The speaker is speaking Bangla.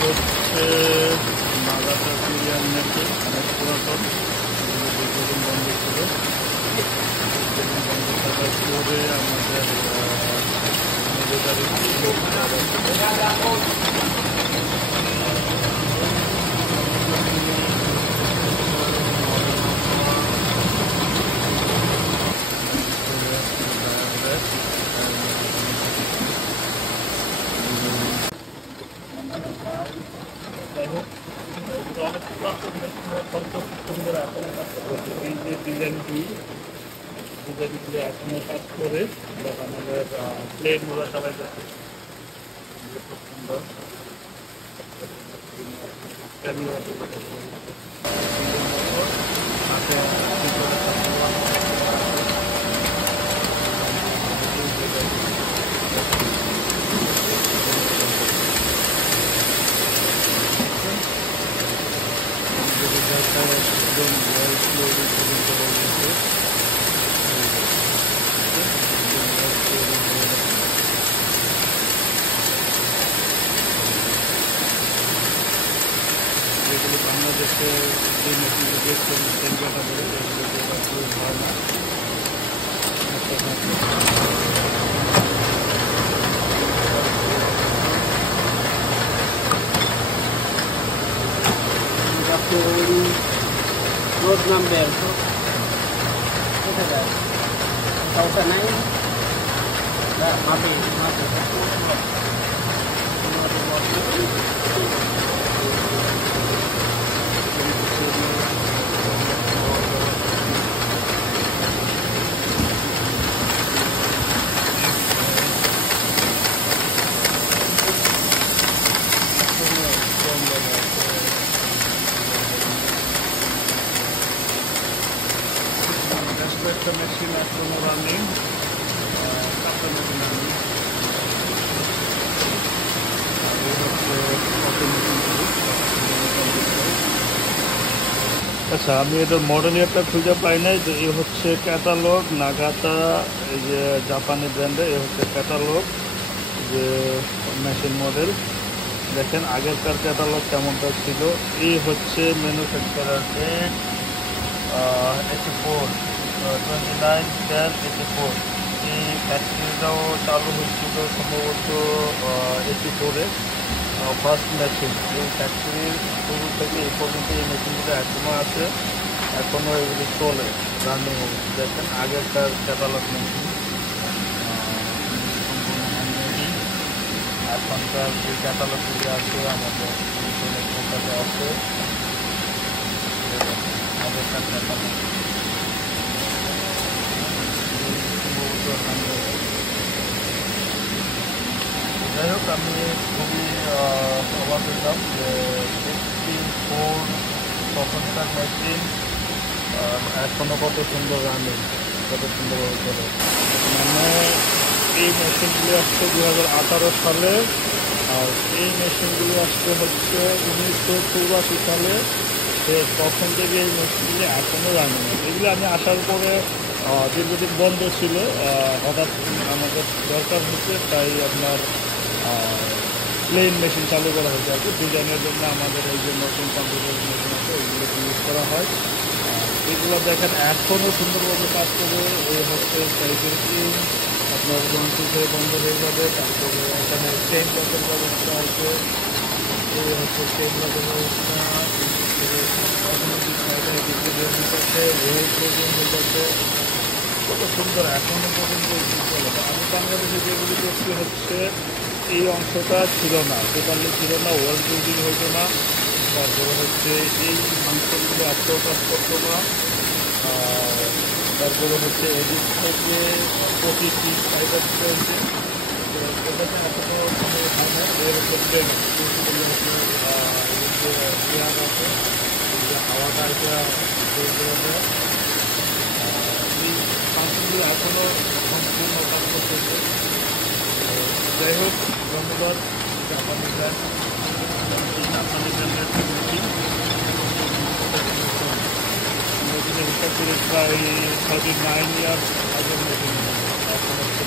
হচ্ছে নাগাটা কোরিয়ান মেশিন, অনেক পুরাতন, দীর্ঘদিন বন্ধ ছিল। বন্ধ থাকার পরে আমাদের এই যে ডিজাইনগুলি এখনো কাজ করে, আমাদের প্লেন গুলো সবাই খুব সুন্দর। এগুলো বাংলাদেশে যে মেশিনগুলো দেখছেন সেল কথা বলে এগুলো খুব হয় না। Road number kausa na yun mapi একটা মেশিন এখনো রানিং, কাপড় মেশিন রানিং। আচ্ছা, আমি এটার মডেল একটা খুঁজে পাই নাই। তো এই হচ্ছে ক্যাটালগ, নাগাতা, এই যে জাপানি ব্র্যান্ডে, এই হচ্ছে ক্যাটালগ যে মেশিন মডেল। দেখেন আগেরকার ক্যাটালগ কেমনটা ছিল। এই হচ্ছে ম্যানুফ্যাকচারার ডেট 84 29/10/84। এই ফ্যাক্টরিটাও চালু হয়েছিল সম্ভবত 84-এ। ফার্স্ট মেশিন এই ফ্যাক্টরির শুরু থেকে এই পর্যন্ত এই মেশিনগুলো এখনও আছে, এখনও এগুলি চলে রানিং। দেখেন আগেরকার ক্যাটালগ মেশিন, এখনকার যে ক্যাটালগুলি আছে আমাদের কলকাতাতে আছে আগেরকার ক্যাটালগ। যাই হোক, আমি খুবই অবাক হইলাম যে 64 তখনকার মেশিন এখনও কত সুন্দর রানিং, কত সুন্দরভাবে চলে। মানে এই মেশিনগুলি আসছে 2018 সালে, আর এই মেশিনগুলি আসছে হচ্ছে 1984 সালে। তো তখন থেকে এই মেশিনগুলি এখনও রানিং। এগুলি আমি আসার পরে দীর্ঘদিন বন্ধ ছিল, হঠাৎ আমাদের দরকার হচ্ছে, তাই আপনার প্লেন মেশিন চালু করা হয়েছে আর কি। ডিজাইনের জন্য আমাদের এই যে নতুন কম্পিউটার মেশিন আছে এগুলো ইউজ করা হয়। এগুলো দেখেন এখনও সুন্দরভাবে কাজ করে। এই হচ্ছে সাইকেল ইন, আপনার ওয়ান্টি হয়ে বন্ধ হয়ে যাবে। তারপরে এখানে চেইন লকের ব্যবস্থা আছে, এই হচ্ছে চেইন লকের ব্যবস্থা। অটোমেটিক সাইকেল দিচ্ছে, ওয়েল প্রয়োজন হয়ে যাচ্ছে, কত সুন্দর এখনও পর্যন্ত চলে। আমি বাংলাদেশে যেগুলি দেখছি হচ্ছে এই অংশটা ছিল না, টোটালি ছিল না, ওয়াল বিল্ডিং হইতো না। তারপরে হচ্ছে এই অংশগুলো এত কাজ করতো না। তারপরে হচ্ছে এদিক থেকে প্রতিটি ফাইবার চলছে, এখানে এখনও মানে হয় না। এর হচ্ছে ট্রেন চেয়ার আছে, হাওয়াটা এটা তৈরি করে দেয়। এই ফাংশনগুলো এখনও সম্পূর্ণ কাজ করতেছে। যাই হোক, ধন্যবাদ জাপানি ব্র্যান্ড, জাপানি ব্র্যান্ডের মেশিন। মেশিনের হিসাব করে প্রায় 39 ইয়ার্স আগের মেশিন, এখন হচ্ছে